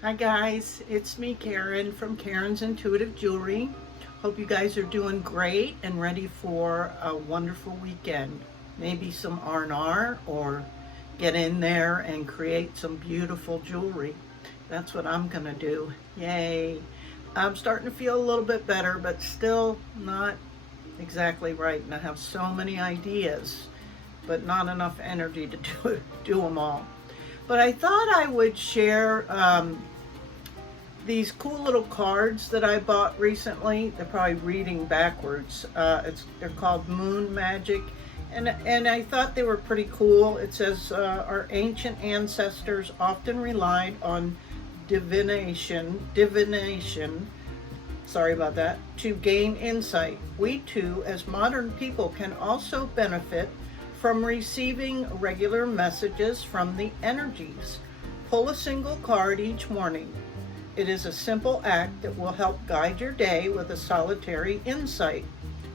Hi guys, it's me Karen from Karen's Intuitive Jewelry. Hope you guys are doing great and ready for a wonderful weekend. Maybe some R&R or get in there and create some beautiful jewelry. That's what I'm gonna do. Yay. I'm starting to feel a little bit better, but still not exactly right. And I have so many ideas, but not enough energy to do them all. But I thought I would share these cool little cards that I bought recently. They're probably reading backwards. They're called Moon Magic, and I thought they were pretty cool. It says our ancient ancestors often relied on divination. Sorry about that. To gain insight. We too, as modern people, can also benefit from receiving regular messages from the energies. Pull a single card each morning. It is a simple act that will help guide your day with a solitary insight.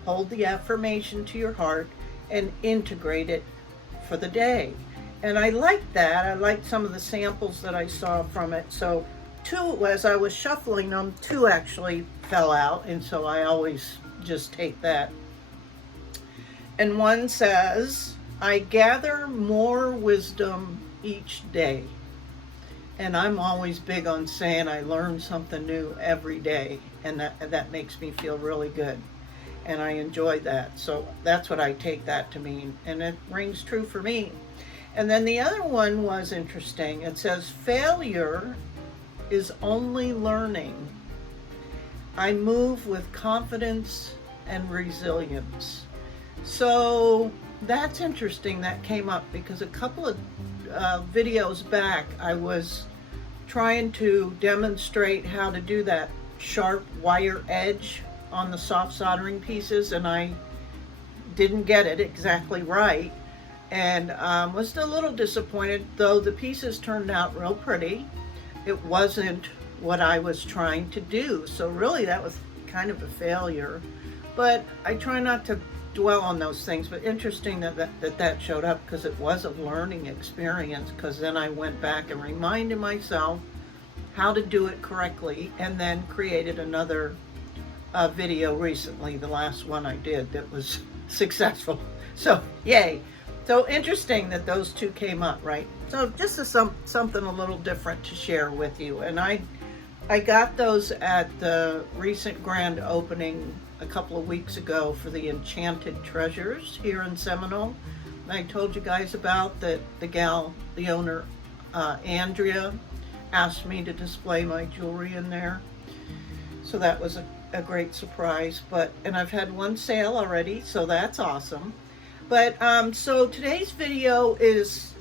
Hold the affirmation to your heart and integrate it for the day. And I liked that. I liked some of the samples that I saw from it. So two, as I was shuffling them, two actually fell out. And so I always just take that. And one says, I gather more wisdom each day. And I'm always big on saying I learn something new every day, and that makes me feel really good, and I enjoy that. So that's what I take that to mean, and it rings true for me. And then the other one was interesting. It says, failure is only learning. I move with confidence and resilience. So that's interesting. That came up because a couple of videos back I was trying to demonstrate how to do that sharp wire edge on the soft soldering pieces, and I didn't get it exactly right, and was a little disappointed, though the pieces turned out real pretty. It wasn't what I was trying to do, so really that was kind of a failure. But I try not to dwell on those things, but interesting that showed up, because it was a learning experience, because then I went back and reminded myself how to do it correctly, and then created another video recently, the last one I did, that was successful. So yay. So interesting that those two came up, right? So just something a little different to share with you. And I got those at the recent grand opening a couple of weeks ago for the Enchanted Treasures here in Seminole. I told you guys about that. The owner, Andrea, asked me to display my jewelry in there. So that was a great surprise. And I've had one sale already, so that's awesome. But so today's video is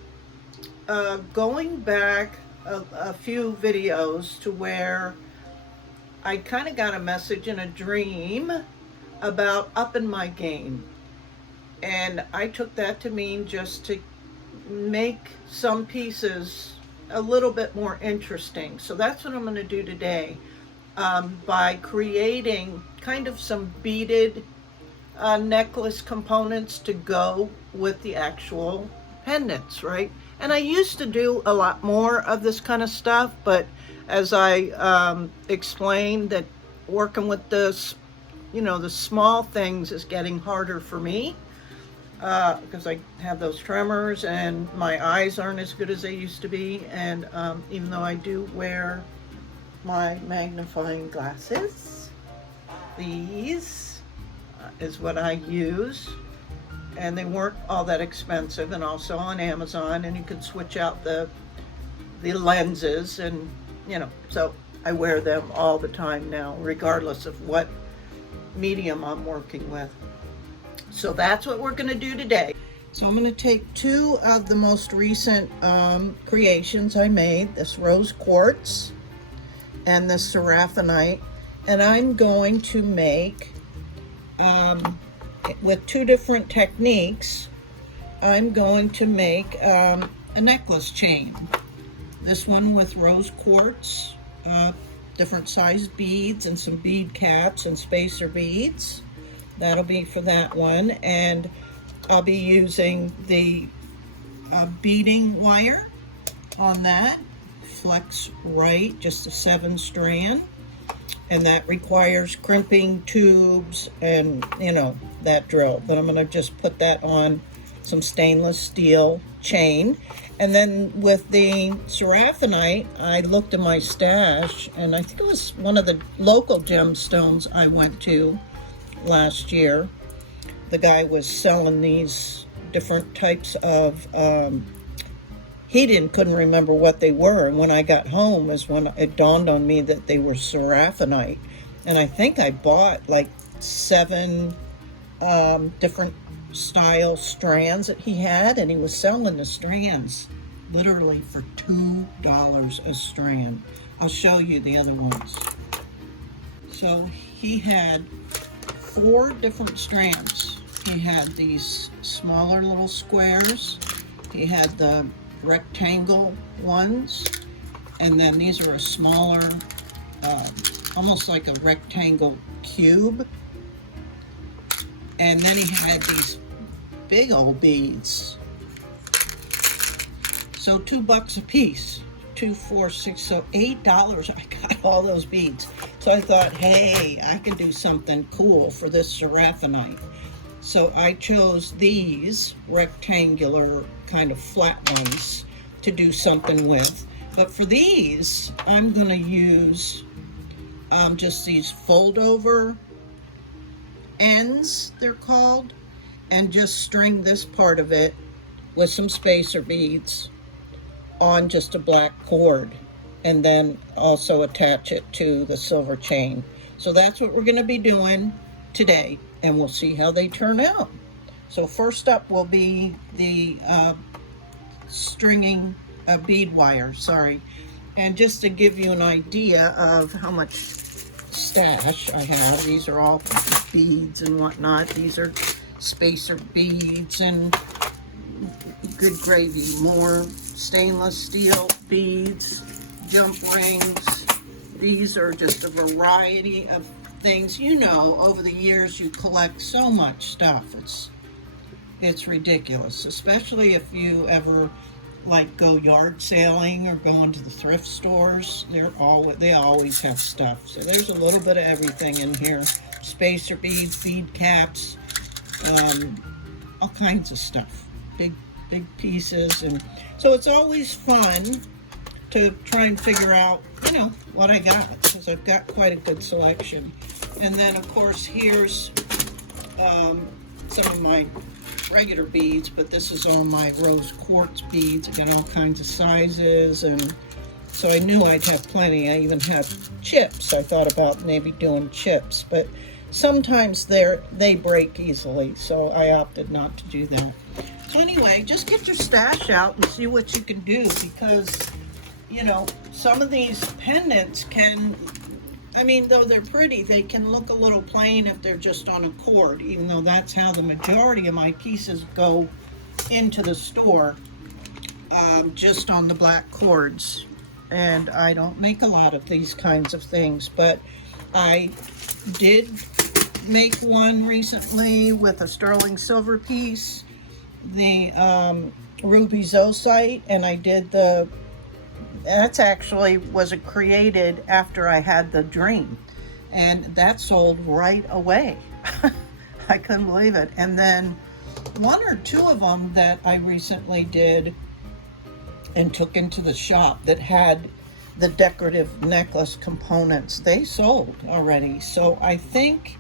going back a few videos to where I kind of got a message in a dream about upping my game. And I took that to mean just to make some pieces a little bit more interesting. So that's what I'm going to do today, by creating kind of some beaded necklace components to go with the actual pendants, right? And I used to do a lot more of this kind of stuff, but as I explained, that working with this, the small things is getting harder for me, because I have those tremors and my eyes aren't as good as they used to be. And even though I do wear my magnifying glasses, these is what I use, and they weren't all that expensive, and also on Amazon, and you can switch out the lenses, and so I wear them all the time now, regardless of what medium I'm working with. So that's what we're going to do today. So I'm going to take two of the most recent creations I made, this rose quartz and this seraphinite, and I'm going to make, with two different techniques, I'm going to make a necklace chain. This one with rose quartz, different size beads, and some bead caps and spacer beads. That'll be for that one. And I'll be using the beading wire on that flex right, just a 7-strand. And that requires crimping tubes and, you know, that drill. But I'm going to just put that on some stainless steel chain. And then with the seraphonite, I looked in my stash, and I think it was one of the local gemstones I went to last year. The guy was selling these different types of, couldn't remember what they were. And when I got home is when it dawned on me that they were seraphonite. And I think I bought like 7 different style strands that he had, and he was selling the strands literally for $2 a strand. I'll show you the other ones. So he had 4 different strands. He had these smaller little squares, he had the rectangle ones, and then these are a smaller, almost like a rectangle cube. And then he had these big old beads. So $2 a piece, 2, 4, 6, so $8. I got all those beads. So I thought, hey, I could do something cool for this seraphonite. So I chose these rectangular kind of flat ones to do something with. But for these, I'm gonna use just these fold over ends, they're called, and just string this part of it with some spacer beads on just a black cord, and then also attach it to the silver chain. So that's what we're going to be doing today, and we'll see how they turn out. So first up will be the stringing bead wire, and just to give you an idea of how much stash I have, these are all beads and whatnot. These are spacer beads and good gravy, more stainless steel beads, jump rings. These are just a variety of things. You know, over the years you collect so much stuff. It's ridiculous, especially if you ever like go yard sailing or go into the thrift stores. They always have stuff. So there's a little bit of everything in here. Spacer beads, bead caps, all kinds of stuff. Big pieces. And so it's always fun to try and figure out, you know, what I got, because I've got quite a good selection. And then of course here's some of my regular beads, but this is all my rose quartz beads. I got all kinds of sizes, and so I knew I'd have plenty. I even have chips. I thought about maybe doing chips, but sometimes they break easily, so I opted not to do that. So anyway, just get your stash out and see what you can do, because, you know, some of these pendants can, I mean, though they're pretty, they can look a little plain if they're just on a cord, even though that's how the majority of my pieces go into the store, just on the black cords. And I don't make a lot of these kinds of things, but I did make one recently with a sterling silver piece, the ruby zoisite, and I did that's actually was created after I had the dream, and that sold right away. I couldn't believe it. And then 1 or 2 of them that I recently did and took into the shop that had the decorative necklace components, they sold already. So I think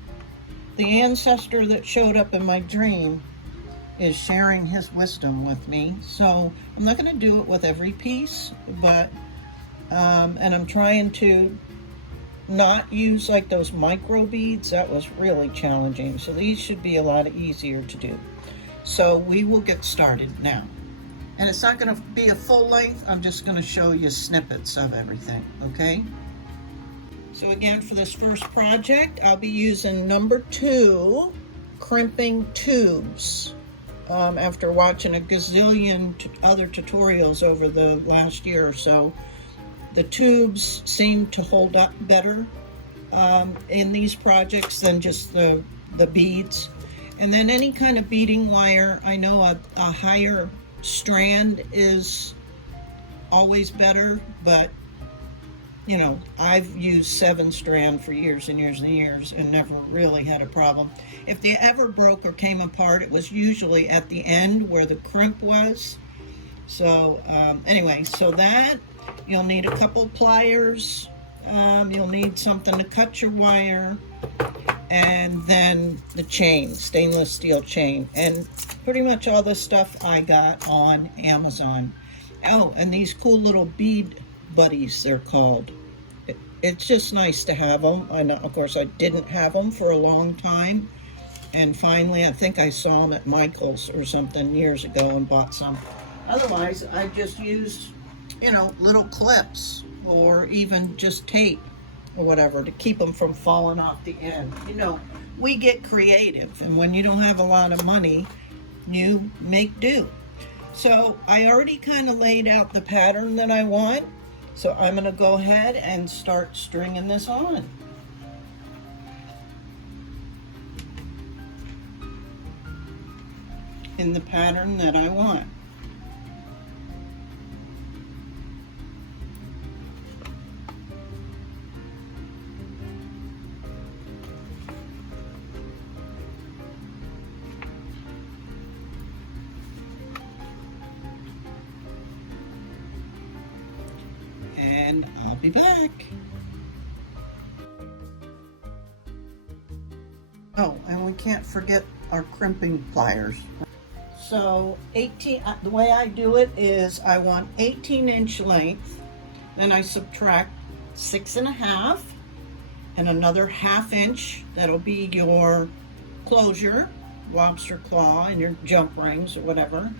the ancestor that showed up in my dream is sharing his wisdom with me. So I'm not going to do it with every piece, but and I'm trying to not use like those micro beads. That was really challenging. So these should be a lot easier to do. So we will get started now. And it's not going to be a full length. I'm just going to show you snippets of everything, okay? So again, for this first project, I'll be using number 2 crimping tubes. After watching a gazillion other tutorials over the last year or so, the tubes seem to hold up better in these projects than just the beads. And then any kind of beading wire, I know a higher strand is always better, but you know, I've used 7-strand for years and years and years and never really had a problem. If they ever broke or came apart, it was usually at the end where the crimp was. So anyway, so that, you'll need a couple pliers, you'll need something to cut your wire, and then the chain, stainless steel chain, and pretty much all this stuff I got on Amazon. Oh, and these cool little bead buddies, they're called. It's just nice to have them. I know, of course, I didn't have them for a long time, and finally I think I saw them at Michael's or something years ago and bought some. Otherwise, I just used, you know, little clips or even just tape or whatever to keep them from falling off the end. You know, we get creative, and when you don't have a lot of money, you make do. So I already kind of laid out the pattern that I want, so I'm going to go ahead and start stringing this on. In the pattern that I want. And I'll be back. Oh, and we can't forget our crimping pliers. So the way I do it is I want 18-inch length, then I subtract 6.5 and another 1/2 inch. That'll be your closure, lobster claw, and your jump rings or whatever.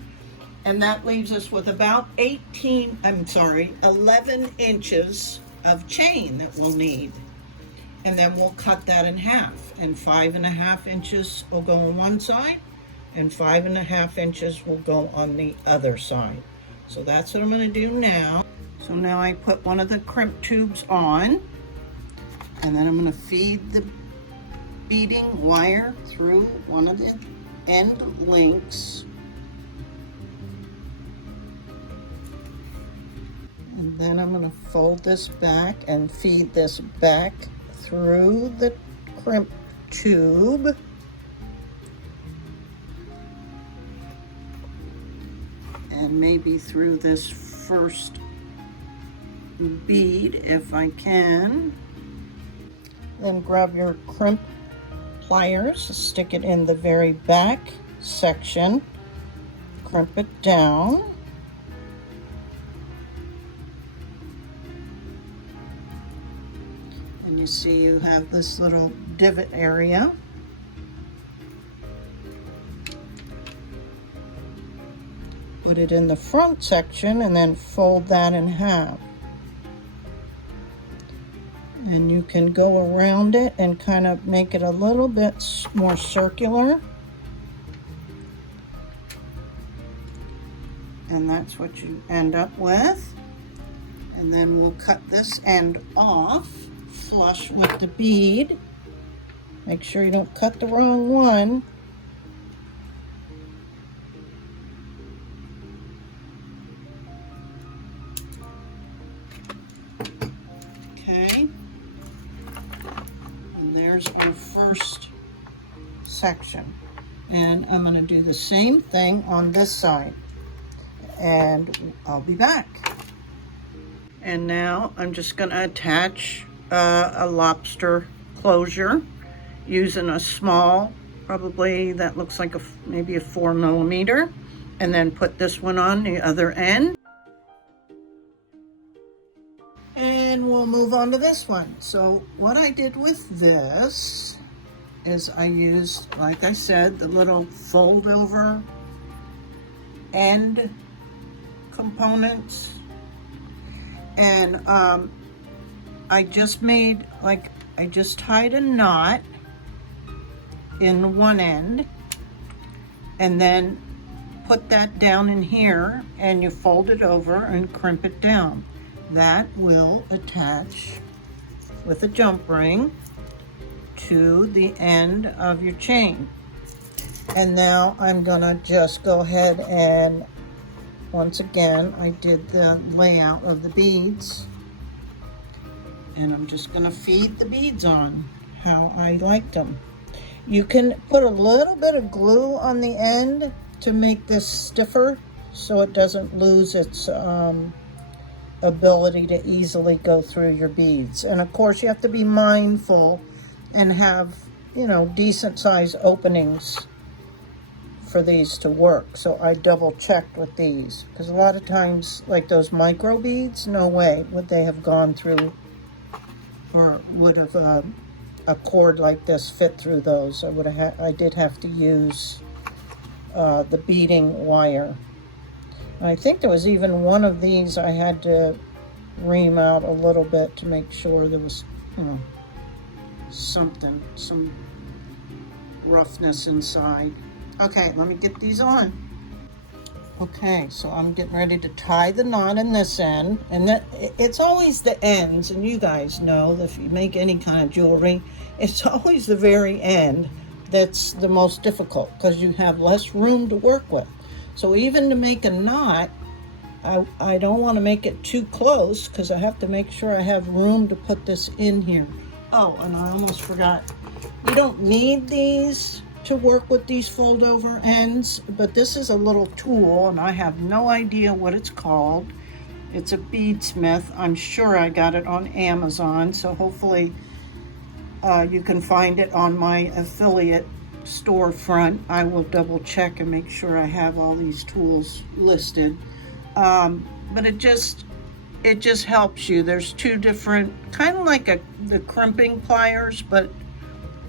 And that leaves us with about 11 inches of chain that we'll need. And then we'll cut that in half, and 5.5 inches will go on one side and 5.5 inches will go on the other side. So that's what I'm going to do now. So now I put one of the crimp tubes on, and then I'm going to feed the beading wire through one of the end links. And then I'm going to fold this back and feed this back through the crimp tube. And maybe through this first bead if I can. Then grab your crimp pliers, stick it in the very back section, crimp it down. And you see you have this little divot area. Put it in the front section and then fold that in half. And you can go around it and kind of make it a little bit more circular. And that's what you end up with. And then we'll cut this end off flush with the bead. Make sure you don't cut the wrong one. Okay, and there's our first section, and I'm going to do the same thing on this side, and I'll be back. And now I'm just going to attach a lobster closure using a small, probably that looks like maybe a 4mm, and then put this one on the other end. And we'll move on to this one. So what I did with this is I used, like I said, the little fold over end components. And I just made, like, I just tied a knot in one end and then put that down in here, and you fold it over and crimp it down. That will attach with a jump ring to the end of your chain. And now I'm gonna just go ahead and, once again, I did the layout of the beads. And I'm just gonna feed the beads on how I liked them. You can put a little bit of glue on the end to make this stiffer so it doesn't lose its ability to easily go through your beads. And of course you have to be mindful and have, you know, decent size openings for these to work. So I double checked with these, because a lot of times, like those micro beads, no way would they have gone through, or would have a cord like this fit through those. I did have to use the beading wire. I think there was even one of these I had to ream out a little bit to make sure there was, you know, some roughness inside. Okay, let me get these on. Okay, so I'm getting ready to tie the knot in this end, and that it's always the ends, and you guys know that if you make any kind of jewelry, it's always the very end that's the most difficult, because you have less room to work with. So even to make a knot, I don't want to make it too close, because I have to make sure I have room to put this in here. Oh, and I almost forgot. You don't need these to work with these fold over ends, but this is a little tool, and I have no idea what it's called. It's a beadsmith. I'm sure I got it on Amazon, so hopefully you can find it on my affiliate storefront. I will double check and make sure I have all these tools listed. But it just helps you. There's two different, kind of like the crimping pliers, but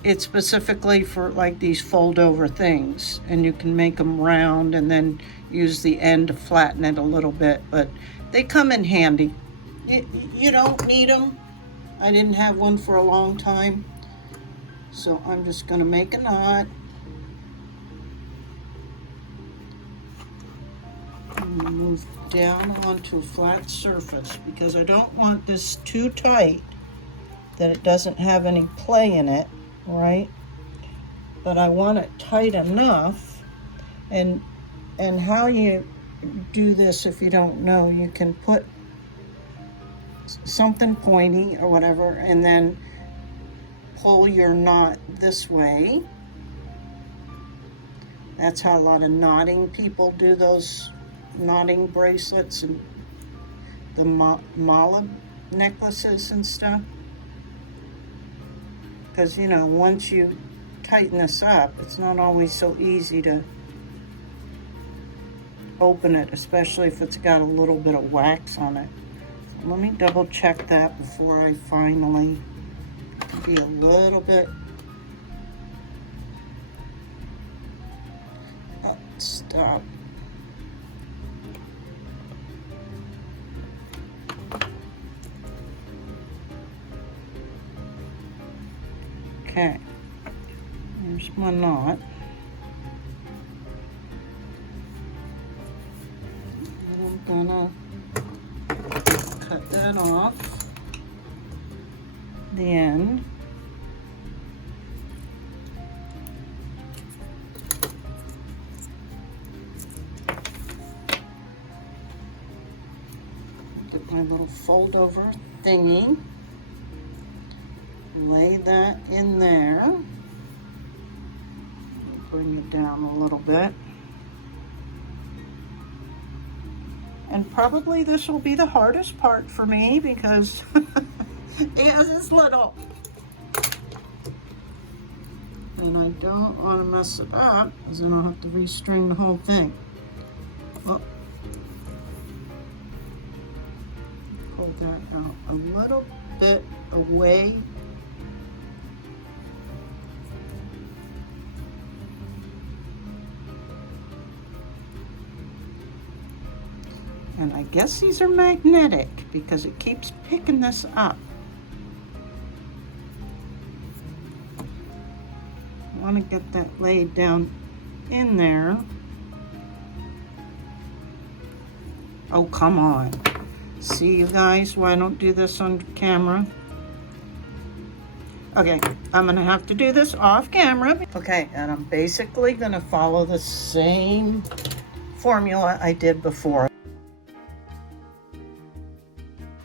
it's specifically for like these fold over things, and you can make them round and then use the end to flatten it a little bit, but they come in handy. You don't need them. I didn't have one for a long time, so I'm just going to make a knot. And move down onto a flat surface, because I don't want this too tight that it doesn't have any play in it, right? But I want it tight enough. And how you do this, if you don't know, you can put something pointy or whatever, and then pull your knot this way. That's how a lot of knotting people do those knotting bracelets and the mala necklaces and stuff. Because, you know, once you tighten this up, it's not always so easy to open it, especially if it's got a little bit of wax on it. So let me double check that before I finally be a little bit. Oh, stop. Okay, here's my knot. And I'm gonna cut that off the end. Get my little fold over thingy. Lay that in there. Bring it down a little bit. And probably this will be the hardest part for me, because it is little. And I don't want to mess it up, because then I'll have to restring the whole thing. Well, pull that out a little bit away. And I guess these are magnetic, because it keeps picking this up. I want to get that laid down in there. Oh, come on. See, you guys, why I don't do this on camera? Okay, I'm gonna have to do this off camera. Okay, and I'm basically gonna follow the same formula I did before.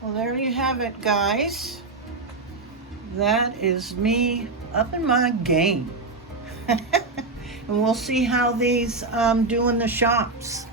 Well, there you have it, guys. That is me up in my game. And we'll see how these do in the shops.